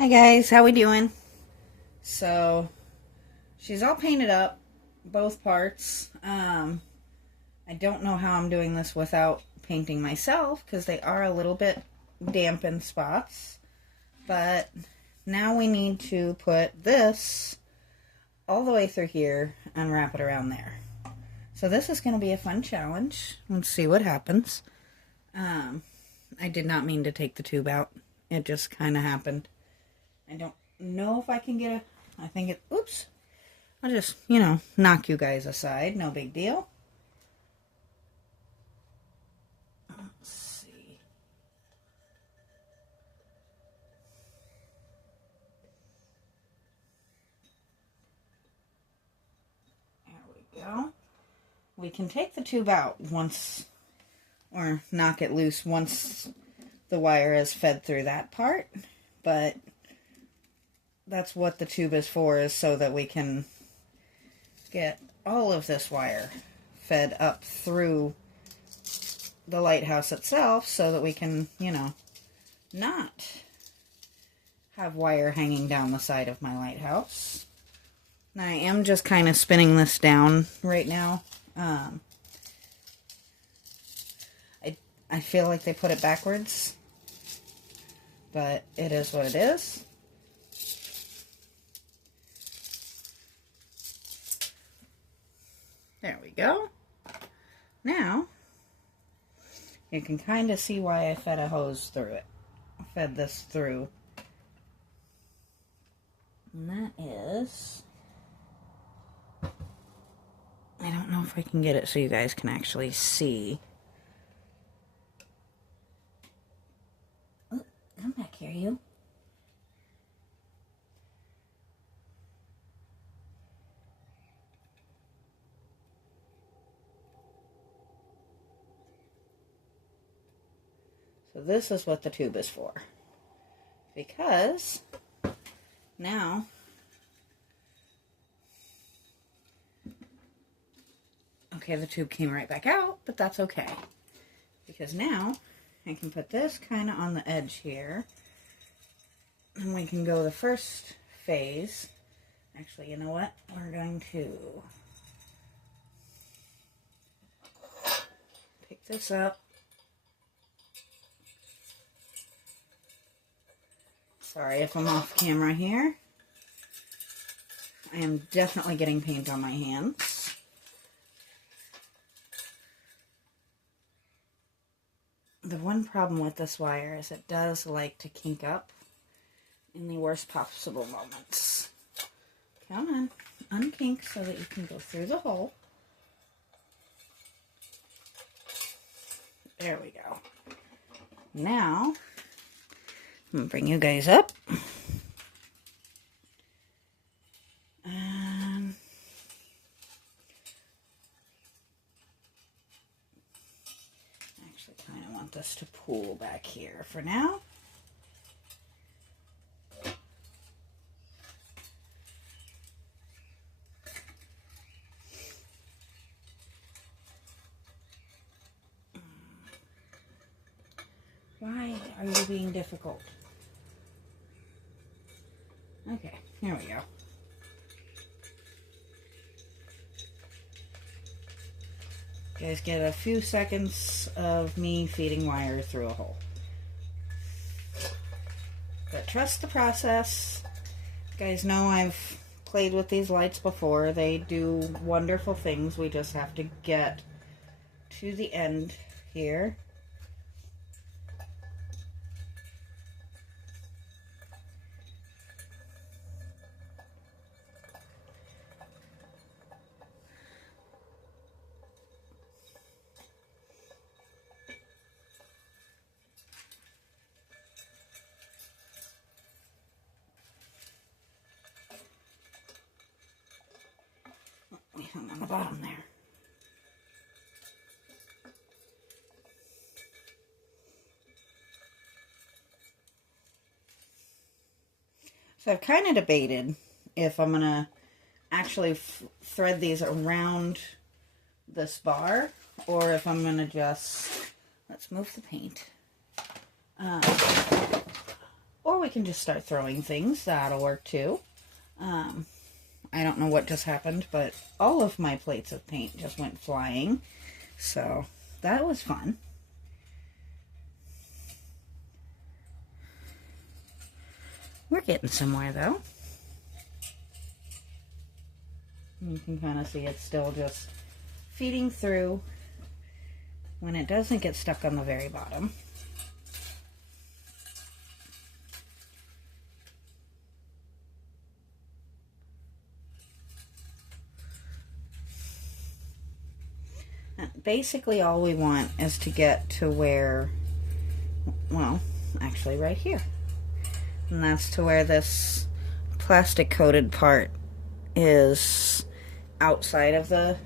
Hi guys, how we doing? So she's all painted up, both parts. I don't know how I'm doing this without painting myself because they are a little bit damp in spots. But now we need to put this all the way through here and wrap it around there. So this is going to be a fun challenge. Let's see what happens. I did not mean to take the tube out. It just kind of happened. I don't know if I can get I think it, oops. I'll just, knock you guys aside. No big deal. Let's see. There we go. We can take the tube out once, or knock it loose once the wire is fed through that part, but that's what the tube is for, is so that we can get all of this wire fed up through the lighthouse itself so that we can, not have wire hanging down the side of my lighthouse. Now I am just kind of spinning this down right now. I feel like they put it backwards, but it is what it is. There we go. Now, you can kind of see why I fed a hose through it. Fed this through. And that is... I don't know if I can get it so you guys can actually see. Oh, come back here, you. So this is what the tube is for. Because now okay, the tube came right back out, but that's okay. Because now I can put this kind of on the edge here. And we can go the first phase. Actually, you know what? We're going to pick this up. Sorry if I'm off camera here. I am definitely getting paint on my hands. The one problem with this wire is it does like to kink up in the worst possible moments. Come on, unkink so that you can go through the hole. There we go. Now, I'm going to bring you guys up. Actually kind of want this to pool back here for now. Why are you being difficult? Okay, here we go. You guys get a few seconds of me feeding wire through a hole. But trust the process. You guys know I've played with these lights before. They do wonderful things. We just have to get to the end here. On the bottom there. So I've kind of debated if I'm going to actually thread these around this bar or if I'm going to just, let's move the paint, or Or we can just start throwing things. That'll work too. I don't know what just happened, but all of my plates of paint just went flying. So that was fun. We're getting somewhere though. You can kind of see it's still just feeding through when it doesn't get stuck on the very bottom. Basically all we want is to get to where, well, actually right here. And that's to where this plastic coated part is outside of the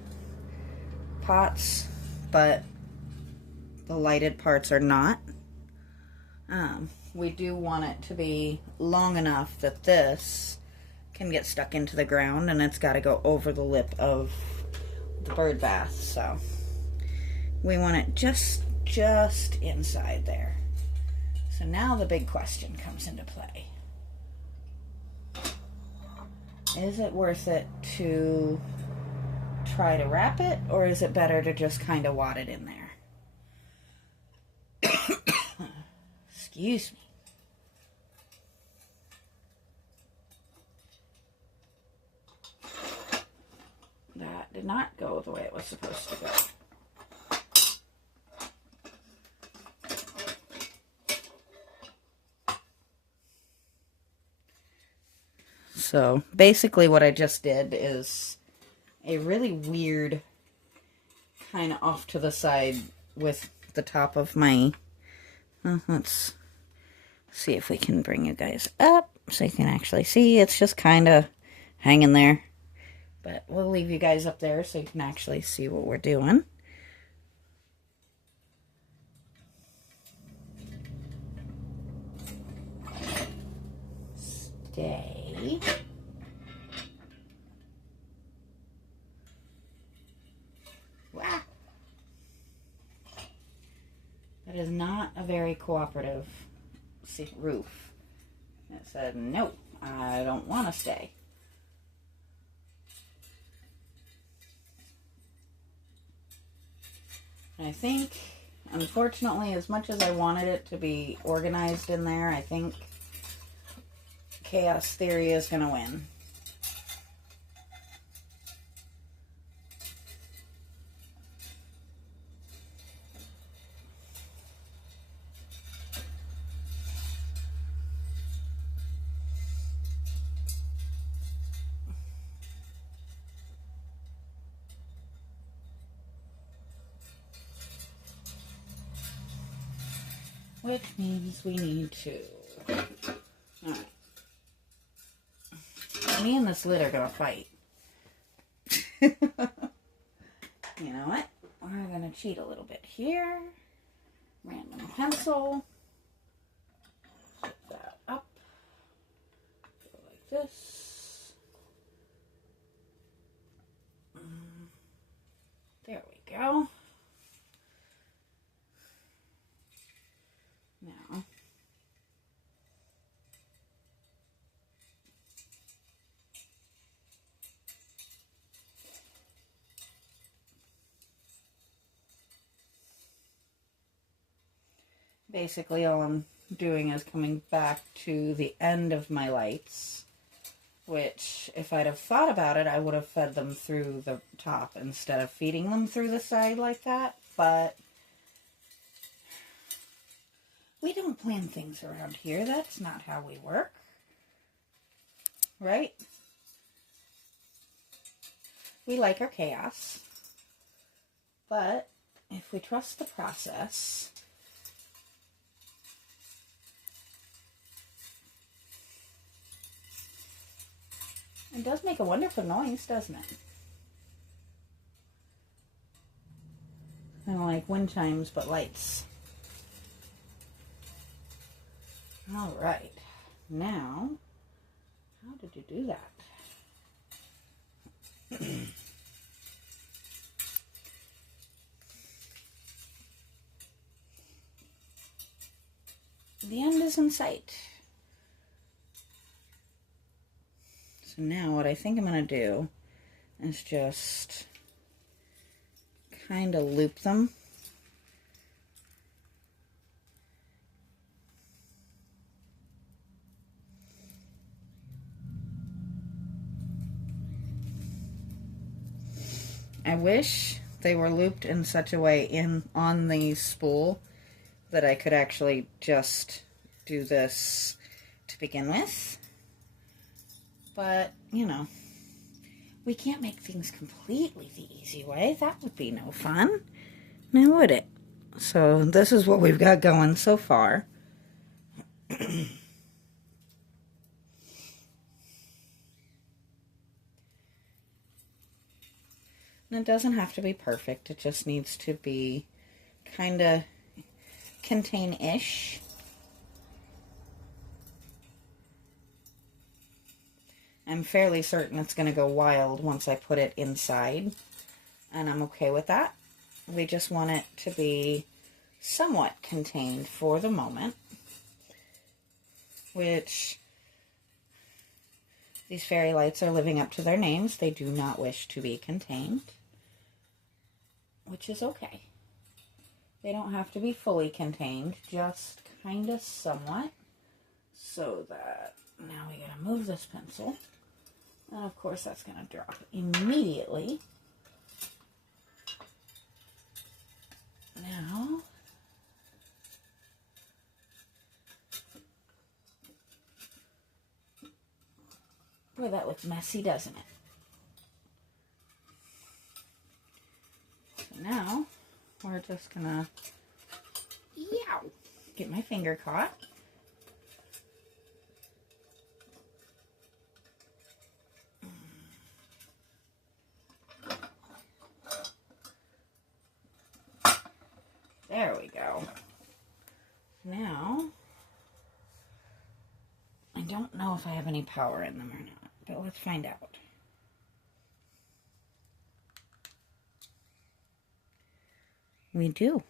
pots, but the lighted parts are not. We do want it to be long enough that this can get stuck into the ground, and it's got to go over the lip of the bird bath, so we want it just inside there. So now the big question comes into play. Is it worth it to try to wrap it, or is it better to just kind of wad it in there? Excuse me. That did not go the way it was supposed to go. So basically what I just did is a really weird kind of off to the side with the top of my, let's see if we can bring you guys up so you can actually see. It's just kind of hanging there, but we'll leave you guys up there so you can actually see what we're doing. Stay. Wow. That is not a very cooperative roof. It said, no, I don't want to stay. And I think, unfortunately, as much as I wanted it to be organized in there, I think chaos theory is going to win. Which means we need to. Alright. Me and this lid are going to fight. You know what? We're going to cheat a little bit here. Random pencil. Flip that up. Go like this. There we go. Now, basically all I'm doing is coming back to the end of my lights, which if I'd have thought about it, I would have fed them through the top instead of feeding them through the side like that, but we don't plan things around here. That's not how we work. Right? We like our chaos. But if we trust the process, it does make a wonderful noise, doesn't it? Kind of like wind chimes, but lights. All right, now, how did you do that? The end is in sight. So now what I think I'm going to do is just kind of loop them. I wish they were looped in such a way on the spool that I could actually just do this to begin with. But, you know, we can't make things completely the easy way. That would be no fun, now would it? So this is what we've got going so far. And it doesn't have to be perfect. It just needs to be kind of contain-ish. I'm fairly certain it's going to go wild once I put it inside, and I'm okay with that. We just want it to be somewhat contained for the moment, which these fairy lights are living up to their names. They do not wish to be contained, which is okay. They don't have to be fully contained, just kind of somewhat. So that now we gotta move this pencil. And of course that's gonna drop immediately. Now, boy, that looks messy, doesn't it? So now, we're just gonna, get my finger caught. There we go. Now, I don't know if I have any power in them or not, but let's find out. We do.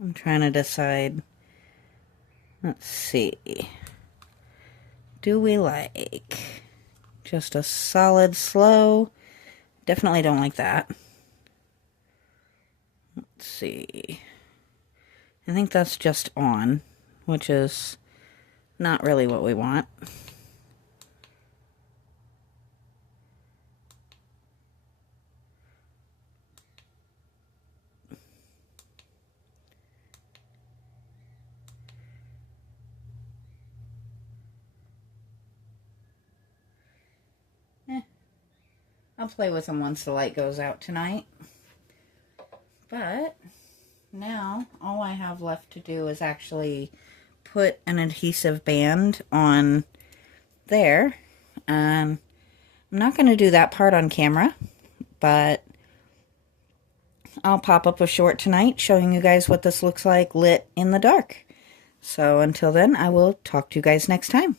I'm trying to decide. Let's see. Do we like just a solid slow? Definitely don't like that. Let's see. I think that's just on, which is not really what we want. I'll play with them once the light goes out tonight. But now all I have left to do is actually put an adhesive band on there. I'm not going to do that part on camera, but I'll pop up a short tonight showing you guys what this looks like lit in the dark. So until then, I will talk to you guys next time.